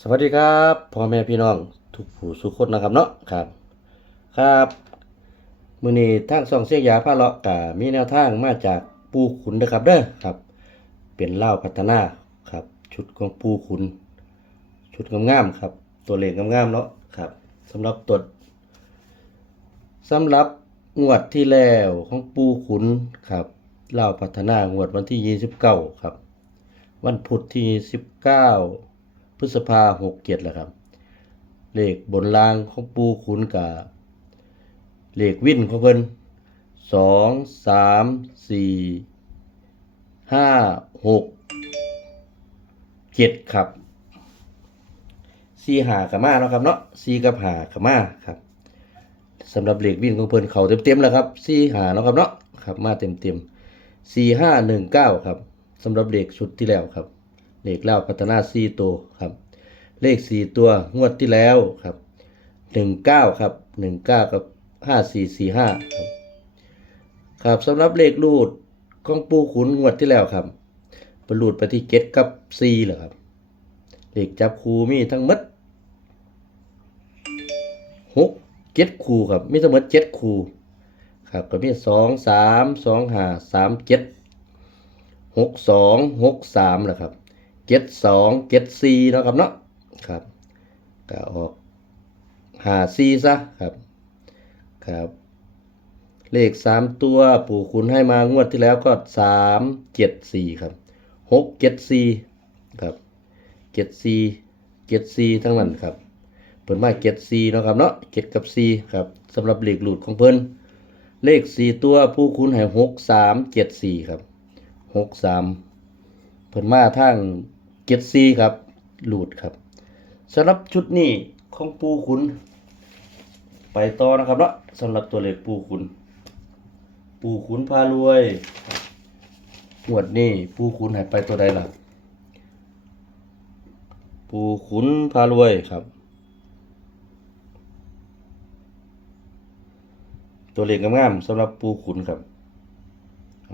สวัสดีครับพ่อแม่พี่น้องทุกผู้สุขคนนะครับเนาะครับ ครับมือนี้ทางซ่องเสียงยาพาเลาะกะมีแนวทางมาจากปูขุนนะครับเด้อครับ เป็นเล่าพัฒนาครับ ชุดของปูขุน ชุดงามๆครับ ตัวเลขงามๆเนาะครับสำหรับตัวสำหรับงวดที่แล้วของปูขุนครับเล่าพัฒนางวดวันที่29ครับ วันพุธที่19 พฤษภาหกเจ็ดแหละครับ เลขบนรางของปูขุนกับเลขวิ่นของเพิ่นสองสามสี่ห้าหกเจ็ดครับสี่หากับมาเนาะครับเนาะสี่กับหากับมาครับสำหรับเลขวิ่นของเพิ่นเขาเต็มๆแล้วครับสี่หาเนาะครับเนาะครับมาเต็มๆสี่ห้าหนึ่งเก้าครับสำหรับเลขชุดที่แล้วครับ เลขเล่าพัฒนาสี่ตัวครับ เลขสี่ตัวงวดที่แล้วครับหนึ่งเก้าครับหนึ่งเก้ากับห้าสี่สี่ห้าครับครับสำหรับเลขรูดของปูขุนงวดที่แล้วครับไปรูดไปที่เกตกับซีเหรอครับเลขจับคูมีทั้งหมดหกเจ็ดคูครับมีทั้งหมดเจ็ดคูครับก็มีสองสามสองห้าสามเจ็ดหกสองหกสามแหละครับ เจ็ดสองเจ็ดสี่เนาะครับเนาะครับก็ออกหาสี่ซะครับครับ เลขสามตัวปู่คุณให้มางวดที่แล้วก็สามเจ็ดสี่ครับหกเจ็ดสี่ครับเจ็ดสี่เจ็ดสี่ทั้งนั้นครับเพิ่นมาเจ็ดสี่เนาะครับเนาะเจ็ดกับสี่ครับสำหรับเลขหลุดของเพิ่นเลขสี่ตัวผู้คุณให้หกสามเจ็ดสี่ครับหกสามเพิ่นมาทาง เจ็ดซีครับหลุดครับสำหรับชุดนี้ของปูขุน ไปต่อนะครับเนาะสำหรับตัวเลขปูขุน ปูขุนพารวยหวดนี้ปูขุนหายไปตัวใดล่ะ ปูขุนพารวยครับ ตัวเลขงามๆสำหรับปูขุนครับ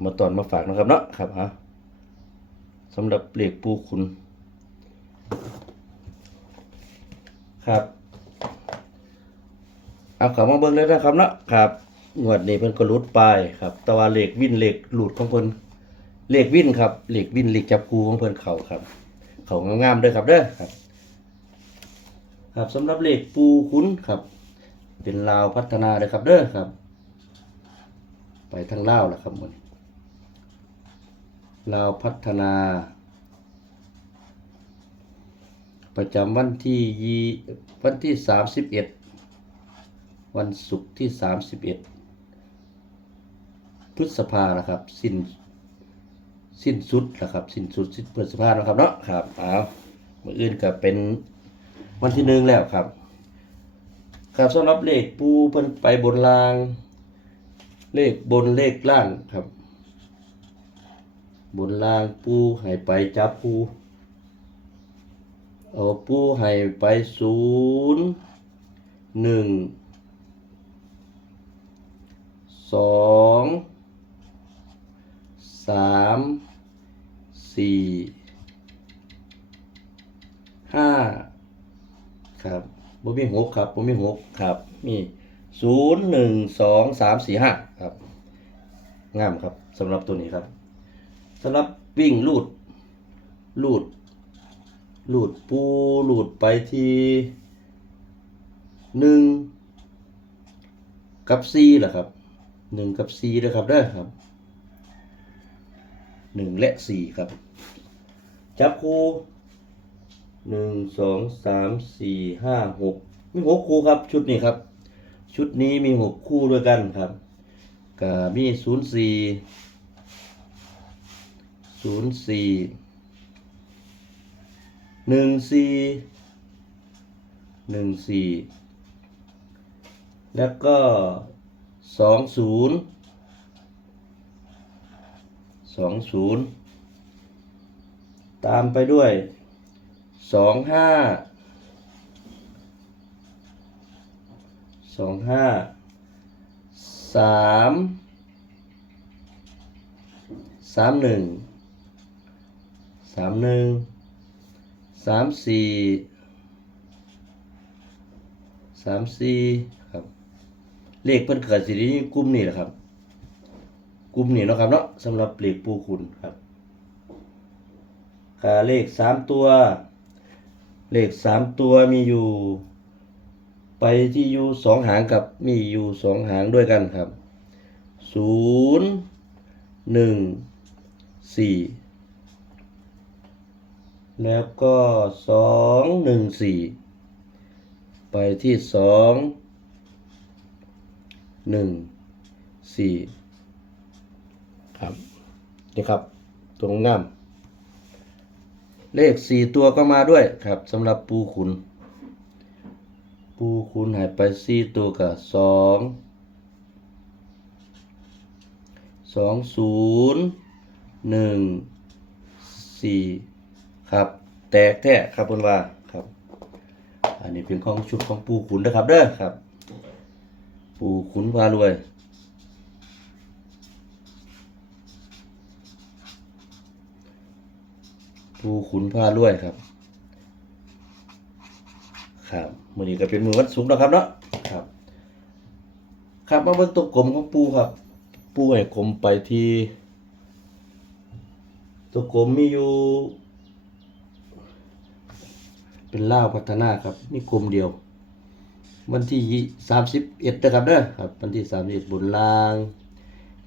มาตอนมาฝากนะครับเนาะครับฮะ สำหรับเหล็กปูขุน ครับ เอาข้ามาเบิ่งเลยนะครับเนาะครับงวดนี้เพิ่นก็หลุดไปครับ แต่ว่าเหล็กวินเหล็กหลุดของเพิ่นเหล็กวินครับเหล็กวินเหล็กจับคูของเพิ่นเขาครับ เขางามๆเด้อครับเด้อครับครับสำหรับเหล็กปูขุนครับ เป็นลาวพัฒนาเด้อครับเด้อครับ ไปทางลาวแล้วครับหมด ลาวพัฒนา ประจำวันที่ยีวันที่สามสิบเอ็ดวันศุกร์ที่สามสิบเอ็ดพฤษภานะครับ สิ้นสิ้นสุดนะครับ สิ้นสุดสิ้นพฤษภานะครับเนาะครับเอามื่ออื่นก็เป็นวันที่หนึ่งแล้วครับ ครับสำหรับเลขปูเพิ่นไปบนราง เลขบนเลขล่างครับ บนล่างปูให้ไปจับปูเอาปูให้ไปศูนย์หนึ่งสองสามสี่ห้าครับบ่มีหกครับบ่มีหกครับมีศูนย์หนึ่งสองสามสี่ห้าครับงามครับสำหรับตัวนี้ครับ สำหรับวิ่งลูดลูดลูดปูลูดไปที่หนึ่งกับซีแหละครับหนึ่งกับซีด้วยครับเด้อครับหนึ่งและสี่ครับ จับคู่หนึ่งสองสามสี่ห้าหกมีหกคู่ครับ ชุดนี้ครับ ชุดนี้มีหกคู่ด้วยกันครับก็มีศูนย์สี่ ศูนย์สี่หนึ่งสี่หนึ่งสี่แล้วก็สองศูนย์สองศูนย์ตามไปด้วยสองห้าสองห้าสามสามหนึ่ง สามหนึ่งสามสี่สามสี่ครับ เลขเพิ่นเกิดสิได้กลุ่มนี้แหละครับกลุ่มนี้เนาะครับเนาะสำหรับเลขปูคุณครับค่าเลขสามตัว เลขสามตัวมีอยู่ ไปที่อยู่สองหางกับมีอยู่สองหางด้วยกันครับศูนย์หนึ่งสี่ แล้วก็สองหนึ่งสี่ไปที่สองหนึ่งสี่ครับนี่ครับตัวงามเลขสี่ตัวก็มาด้วยครับสำหรับปูขุน ปูคูณหายไปสี่ตัวกับสองสองศูนย์หนึ่งสี่ ครับ แตกแท้ครับเพิ่นว่าครับ อันนี้เป็นของชุดของปูขุนนะครับ เด้อครับ ปูขุนพารวยปูขุนพารวยครับ ครับมือนี้ก็เป็นมือวันศุกร์นะครับเนาะครับ ครับมาเบิ่งตัวกลมของปูครับปูให้กลมไปที่ตัวกลมมีอยู่ เป็นล่าวพัฒนาครับนี่กลมเดียว วันที่สามสิบเอ็ดนะครับเด้อครับวันที่สามสิบเอ็ดบนลาง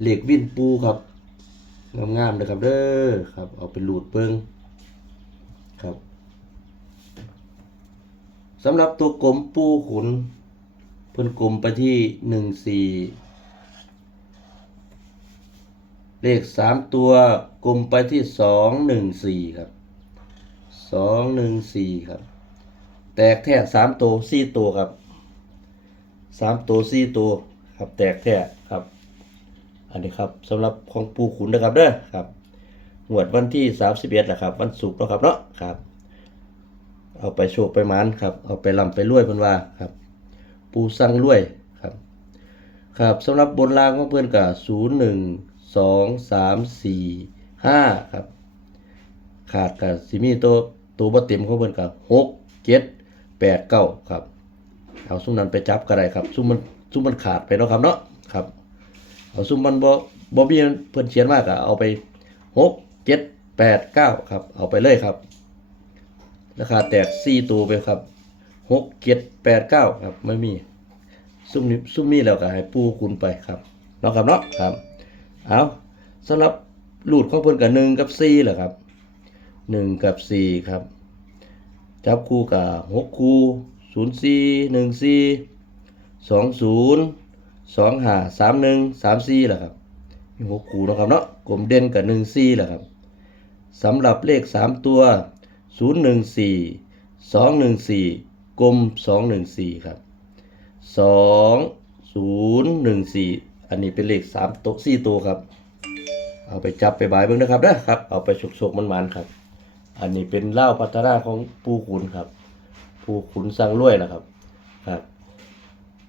เหล็กวินปูครับงามๆนะครับเด้อครับ เอาไปหลูดเบิ่งครับสำหรับตัวกลมปูขุน เพิ่นกลมไปที่หนึ่งสี่เลขสามตัวกลมไปที่สองหนึ่งสี่ครับสองหนึ่งสี่ครับ แตกแท้สามตัวสี่ตัวครับสามตัวสี่ตัวครับแตกแท้ครับ อันนี้ครับสำหรับของปูขุนนะครับเด้อครับงวดวันที่สามสิบเอ็ดแหละครับ วันศุกร์นะครับเนาะครับ เอาไปโชคไปมานครับ เอาไปลำไปรวยเพิ่นว่าครับ ปูสั่งรวยครับ ครับสำหรับบนรางของเพื่อนกับศูนย์หนึ่งสองสามสี่ห้าครับ ขาดกับสิมีตัวตัวบ่เต็มของเพื่อนกับหกเจ็ด แปดเก้าครับ เอาซุ้มนั้นไปจับก็ได้ครับ ซุ้มมันซุ้มมันขาดไปเนาะครับเนาะครับ เอาซุ้มมันบ่บ่มีเพิ่อนเขียนมากอะเอาไปหกเจ็ดแปดเก้าครับ เอาไปเลยครับ ราคาแตกสี่ตัวไปครับหกเจ็ดแปดเก้าครับ ไม่มี ซุ่มนี้ซุ่มนี้แล้วก็ให้ปูคุณไปครับเนาะครับเนาะครับ เอาสำหรับรูดของเพิ่นกับหนึ่งกับสี่แหละครับหนึ่งกับสี่ครับ จับคู่กับหกคู่ศูนย์สี่หนึ่งสี่สองศูนย์สองห้าสามหนึ่งสามสี่แหละครับมีหกคู่นะครับเนาะกลมเด่นกับหนึ่งสี่แหละครับสำหรับเลขสามตัวศูนย์หนึ่งสี่สองหนึ่งสี่กลมสองหนึ่งสี่ครับสองศูนย์หนึ่งสี่อันนี้เป็นเลขสามตัวสี่ตัวครับ เอาไปจับไปบายเบิ่งนะครับนะครับ เอาไปฉกๆมันๆครับ อันนี้เป็นเหล้าพัฒนาของปูขุนครับ ปูขุนสร้างรวยนะครับครับ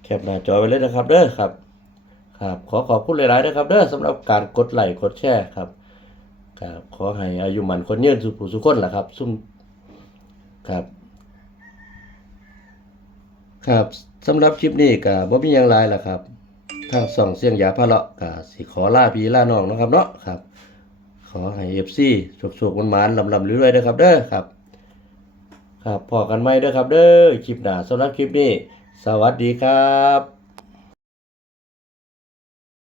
แคปหน้าจอไว้เลยนะครับเด้อครับ ครับ ขอขอบคุณหลายๆนะครับเด้อสำหรับการกดไลค์กดแชร์ครับครับขอให้อายุมันคนยืนสุขสุขคนล่ะครับ ซุ่มครับครับสำหรับคลิปนี้ก็บ่มีหยังหลายล่ะครับ ทางส่องเสียงยาพะเลาะก็สิขอลาพี่ลาน้องนะครับเนาะครับ ขอให้ FC โชคๆมันๆลำๆรวยๆเด้อครับเด้อครับ ครับพอกันไหมเด้อครับเด้อคลิปหน้าสำหรับคลิปนี้ สวัสดีครับ